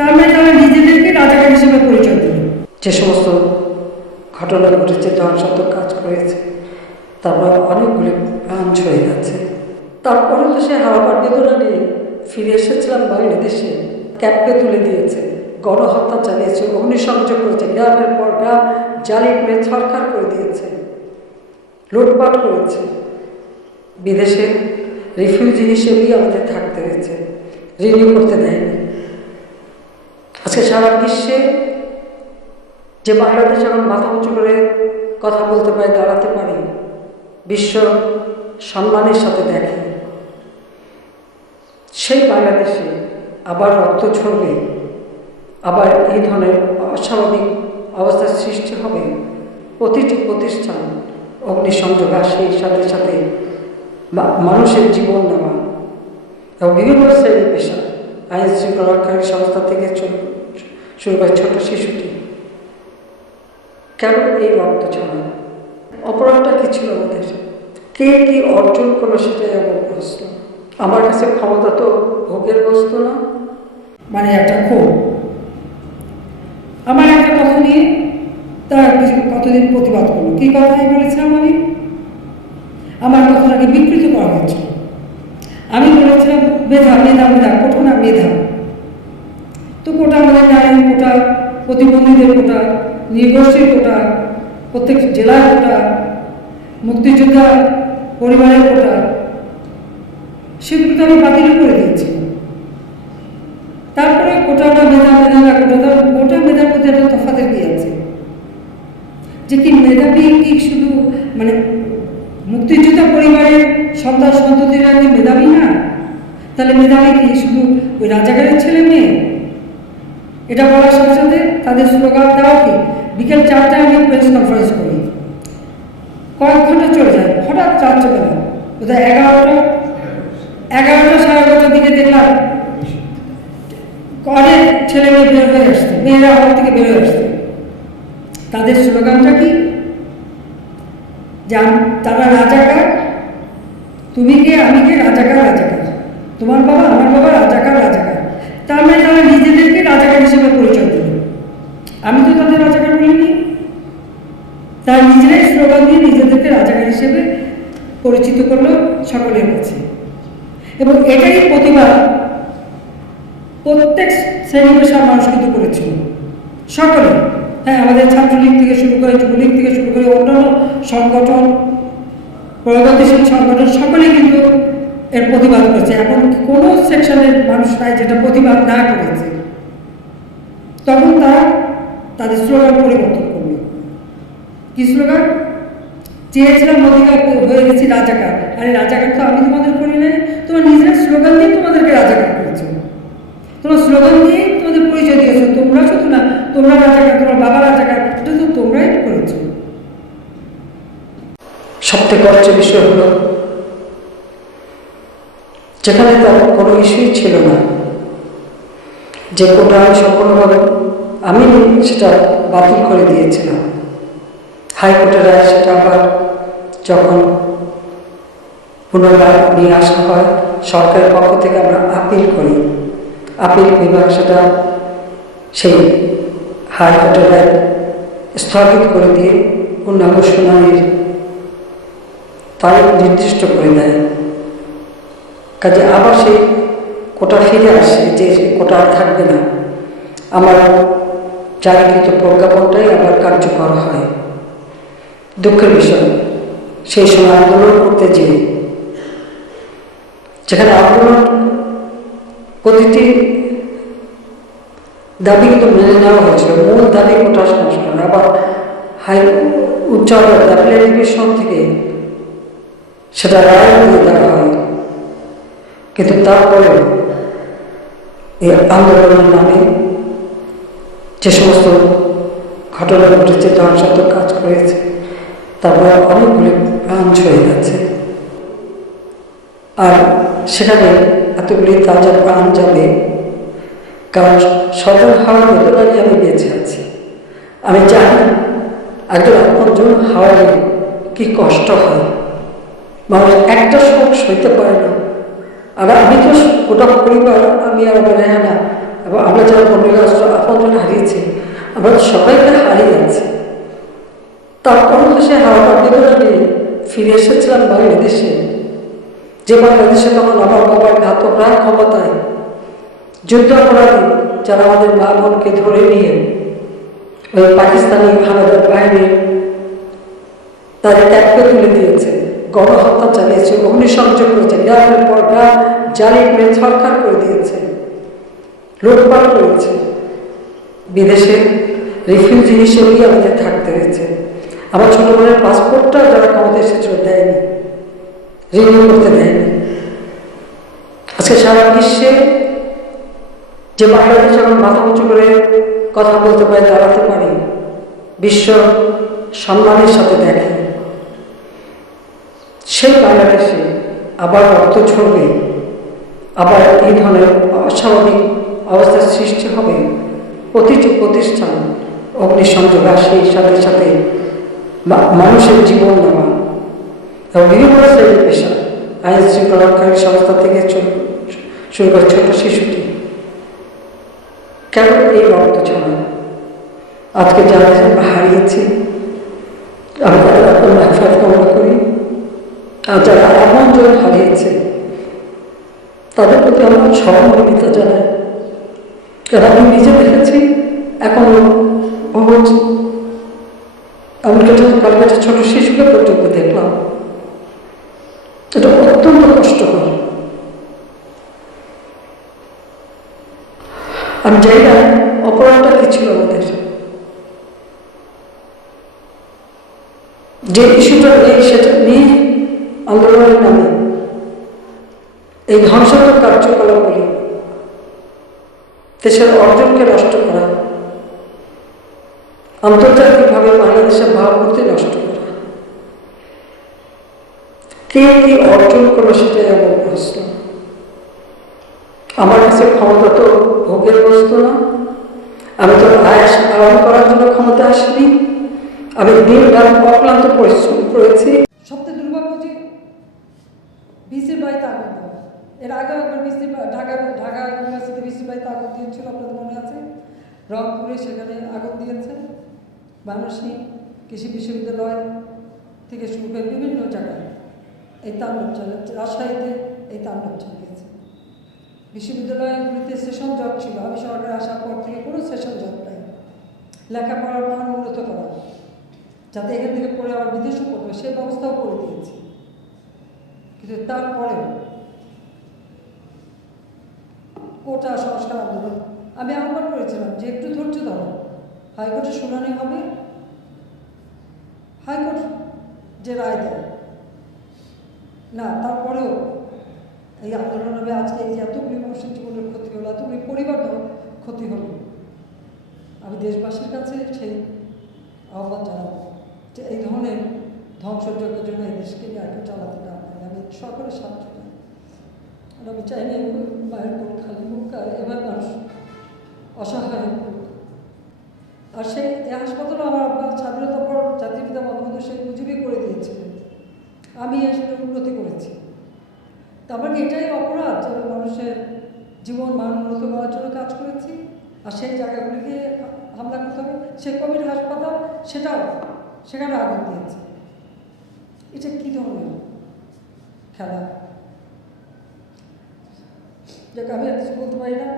তার মানে তারা নিজেদেরকে রাজাকার হিসেবে পরিচয় দিল। যে সমস্ত ঘটনা ঘটেছে, ধ্বংসাত্মক কাজ করেছে, তারপর অনেকগুলি প্রাণ ছড়ে গেছে। তারপরে তো সে হারাবার বেদনা নিয়ে ফিরে এসেছিলাম বাংলাদেশে। ক্যাম্পে তুলে দিয়েছে, গণহত্যা চালিয়েছে, অগ্নিসংযোগ করেছে, গ্রামের পর গ্রাম জ্বালিয়ে করে ছারখার করে দিয়েছে, লুটপাট করেছে। বিদেশে রিফিউজি হিসেবেই আমাদের থাকতে হয়েছে, রিনিউ করতে দেয়নি। আজকে সারা বিশ্বে যে বাংলাদেশ এখন মাথা উঁচু করে কথা বলতে পারে, দাঁড়াতে পারে, বিশ্ব সম্মানের সাথে দেখে, সেই বাংলাদেশে আবার রক্ত ঝরবে, আবার এই ধরনের অস্বাভাবিক অবস্থার সৃষ্টি হবে। প্রতিটি প্রতিষ্ঠান অগ্নিসংযোগ আসে, সাথে সাথে মানুষের জীবন নেওয়া এবং বিভিন্ন শ্রেণী পেশা, আইন শৃঙ্খলা রক্ষাকারী সংস্থা থেকে শুরু করে ছোট শিশুটি। কেন এই রক্ত ছড়া? অপরাধটা কি ছিল আমাদের? কে কি অর্জন করলো সেটাই আমার প্রশ্ন। আমার কাছে ক্ষমতা তো ভোগের বস্তু না, মানে একটা ক্ষোভ। আমার একটা কথা নিয়ে তারা কতদিন প্রতিবাদ করলো। কি কথাই বলেছিলাম আমি? আমার কথাটাকে বিকৃত করা হয়েছিল। আমি বলেছিলাম মেধা মেধা মেধা, কোটা না মেধা। তো কোটা আমাদের নারীর কোটা, প্রতিবন্ধীদের কোটা, নৃগোষ্ঠীর কোটা, প্রত্যেক জেলার কোটা, মুক্তিযোদ্ধা পরিবারের কোটা, সেগুলো তো আমি বাতিল করে দিয়েছি। তারপরে কোটাটা মেধা মেধা না কোটা মেধার মধ্যে একটা তফাতের কি আছে? যে কি মেধাবী কি শুধু মানে মুক্তিযোদ্ধা পরিবারের সন্তান সন্ততিরা কি মেধাবী না? তাহলে মেধাবী কি শুধু ওই রাজাকারের ছেলে মেয়ে? এটা বলার সাথে সাথে তাদের স্লোগান দেওয়া কি? বিকেল 4টায় আমি প্রেস কনফারেন্স করি, কয়েক ঘন্টা চলে যায়, হঠাৎ 4 চলে যায়, বোধহয় 11টা 11:30টার দিকে দেখলাম অনেক ছেলে মেয়ে বের হয়ে আসছে, মেয়েরা হল থেকে বের হয়ে আসছে। তাদের স্লোগানটা কি? যে তারা রাজাকার, তুমি কে আমি কে, রাজাকার রাজাকার, তোমার বাবা আমার বাবা রাজাকার রাজাকার। তার মানে তারা নিজেদেরকে রাজাকার হিসেবে পরিচয় দিল। আমি তো তাদের রাজাকার বলিনি। তারা নিজেরাই স্লোগান দিয়ে নিজেদেরকে রাজাকার হিসেবে পরিচিত করলো সকলের কাছে। এবং এটাই প্রতিবাদ প্রত্যেক শ্রেণী পেশার মানুষ কিন্তু করেছিল, সকলে। হ্যাঁ, আমাদের ছাত্রলীগ থেকে শুরু করে, যুবলীগ থেকে শুরু করে অন্যান্য সংগঠন, প্রগতিশীল সংগঠন, সকলে কিন্তু এর প্রতিবাদ করেছে। এখন কোনো সেকশনের মানুষ নাই যেটা প্রতিবাদ না করেছে। তখন তারা তাদের স্লোগান পরিবর্তন করবে। কি স্লোগান? চেয়েছিলাম মোদিকা, হয়ে গেছি রাজাকার। আরে রাজাকার তো আমি তোমাদের করি নাই, তোমার নিজেরা স্লোগান দিয়ে তোমাদেরকে রাজাকার করেছো। তোমার স্লোগান দিয়ে তোমাদের পরিচয় দিয়েছো। তোমরা শুধু না, তোমরা রাজাকার, তোমার বাবা রাজাকার, এটা তো তোমরাই করেছো। সবথেকে কষ্টের বিষয় হলো যেখানে তার কোনো ইস্যুই ছিল না, যে কোটা সম্পূর্ণভাবে আমি সেটা বাতিল করে দিয়েছিলাম। হাইকোর্টের রায় সেটা আবার যখন পুনর্বার নিয়ে আসা হয়, সরকারের পক্ষ থেকে আমরা আপিল করি। আপিল বিভাগ সেটা সেই হাইকোর্টের রায় স্থগিত করে দিয়ে পূর্ণাঙ্গ শুনানির তারিখ নির্দিষ্ট করে দেয়। কাজে আবার সেই কোটা ফিরে আসে, যে কোটা থাকবে না। আমার জারিকৃত প্রজ্ঞাপনটাই আবার কার্যকর হয়। দুঃখের বিষয়, সেই সময় আন্দোলন করতে যেখানে আন্দোলন প্রতিটি দাবি কিন্তু মেনে নেওয়া হয়েছিল। মূল দাবি কোটা সংস্কার, আবার উচ্চ আদালত অ্যাপিলেট ডিভিশন থেকে সেটা রায় দিয়ে দেওয়া হয়। কিন্তু তারপরেও এই আন্দোলনের নামে যে সমস্ত ঘটনা ঘটেছে, ধ্বংসাত্মক কাজ করেছে, তারপরে অনেকগুলি প্রাণ ছড়ে গেছে। আর সেখানে এতগুলি তাজা প্রাণ যাবে, কারণ সদর হাওয়ার বেদনা নিয়ে আমি বেঁচে আছি। আমি জানি একজন আপনজন হাওয়ায় কি কষ্ট হয়, মানুষ একটা শোক সইতে পারে না। আর আমি তো গোটা পরিবার, আমি আর আমার রেহানা এবং আমরা যারা বন্ধু রাষ্ট্র আপনজন হারিয়েছি, আমরা সবাইকে হারিয়ে যাচ্ছি। তারপরে তো সে হাওয়া বেদনা নিয়ে ফিরে এসেছিলাম বাংলাদেশে, যে বাংলাদেশে তখন আমার বাবার ঘাতকরা ক্ষমতায়, যুদ্ধ অপরাধী যারা আমাদের মা বোনকে ধরে নিয়ে ওই পাকিস্তানি হানাদার বাহিনীর তাদের ক্যাম্পে তুলে দিয়েছে, গণহত্যা চালিয়েছে, অগ্নিসংযোগ করেছে, গ্রামের পর গ্রাম জ্বালিয়ে করে ছরকার করে দিয়েছে, লুটপাট করেছে। বিদেশে রিফিউজি হিসেবেই আমাদের থাকতে হয়েছে। আমার ছোট বোনের পাসপোর্টটা যারা ক্ষমতা এসেছিল দেয়নি, রিনিউ করতে দেয়নি। আজকে সারা বিশ্বে যে বাংলাদেশ এখন মাথা উঁচু করে কথা বলতে পারে, দাঁড়াতে পারে, বিশ্ব সম্মানের সাথে দেখে, সেই বাংলাদেশে আবার রক্ত ঝরবে, আবার এই ধরনের অস্বাভাবিক অবস্থার সৃষ্টি হবে। প্রতিটি প্রতিষ্ঠান অগ্নিসংযোগ আসে, সাথে সাথে মানুষের জীবন নেওয়া এবং বিভিন্ন শ্রেণীর পেশা, আইন শৃঙ্খলাকারী সংস্থা থেকে শুরু করে ছোট শিশুটি, কেন এই রক্ত ঝরা? আজকে যারা আমরা হারিয়েছি, আমি তাদের আপনার মাগফিরাত কামনা করি। আর যারা আপনজন হারিয়েছে তাদের প্রতি আমার সহমর্মিতা জানাই। কারণ আমি নিজে দেখেছি, এখনো বহুত, এমনকি কালকে একটা ছোট শিশুকে পর্যন্ত দেখলাম। এটা অত্যন্ত কষ্টকর। আমি জানি না অপরাধটা কি ছিল আমাদের, যে ইস্যুটা নেই সেটা নিয়ে আন্দোলনের নামে এই ধ্বংসাত্মক কার্যকলাপগুলি, দেশের অর্জনকে নষ্ট করা, আন্তর্জাতিকভাবে বাংলাদেশের ভাবমূর্তি নষ্ট করা, কে কি অর্জন করলো সেটাই আমার প্রশ্ন। আমার কাছে ক্ষমতা তো ভোগের বস্তু না, আমি তো আয়াস আরাম করার জন্য ক্ষমতা আসিনি। আমি দিন রাত অক্লান্ত পরিশ্রম করেছি। সবচেয়ে দুর্ভাগ্য যে বিসির বাড়িতে আগুন দেওয়া। এর আগে একবার ঢাকা ইউনিভার্সিটি বিসির বাড়িতে আগুন দিয়েছিল, আপনাদের মনে আছে? রংপুরে সেখানে আগুন দিয়েছে, বাংলাদেশী কৃষি বিশ্ববিদ্যালয় থেকে শুরু করে বিভিন্ন জায়গায় এই তাণ্ডব চালিয়েছে। রাজশাহীতে এই তাণ্ডব চালিয়েছে। বিশ্ববিদ্যালয়গুলিতে সেশন জট ছিল, আমি সরকার আসার পর থেকে কোনো সেশন জট নাই। লেখাপড়ার মান উন্নত করা, যাতে এখান থেকে পড়ে আবার বিদেশও পড়বে সেই ব্যবস্থাও করে দিয়েছি। কিন্তু তারপরেও কোটা সংস্কার আন্দোলন আমি আহ্বান করেছিলাম যে একটু ধৈর্য ধরো, হাইকোর্টে শুনানি হবে, হাইকোর্ট যে রায় দেয় না, তারপরেও এই আন্দোলন হবে। আজকে এই যে এতগুলি মানুষের জীবনের ক্ষতি হলো, এতগুলি পরিবার ক্ষতি হলো, আমি দেশবাসীর কাছে সেই আহ্বান জানাবো যে এই ধরনের ধ্বংসযজ্ঞের জন্য এই দেশকে নিয়ে আর চালাতে না পারে। আমি সকলের সাহায্য চাই, আর আমি চাই না মায়ের কোল খালি মুখ আর এবার মানুষ অসহায় হোক। আর সেই হাসপাতালও আমার স্বাধীনতার পর জাতির পিতা বঙ্গবন্ধু শেখ মুজিবই করে দিয়েছিলেন, আমি সেটা উন্নতি করেছি। তারপরে এটাই অপরাধ যে মানুষের জীবন মান উন্নত করার জন্য কাজ করেছি, আর সেই জায়গাগুলিকে হামলা করতে হবে। সেই কোভিড হাসপাতাল সেখানে আগুন দিয়েছে। এটা কী ধরনের খেলা, যাকে আমি আর কিছু বলতে পারি না।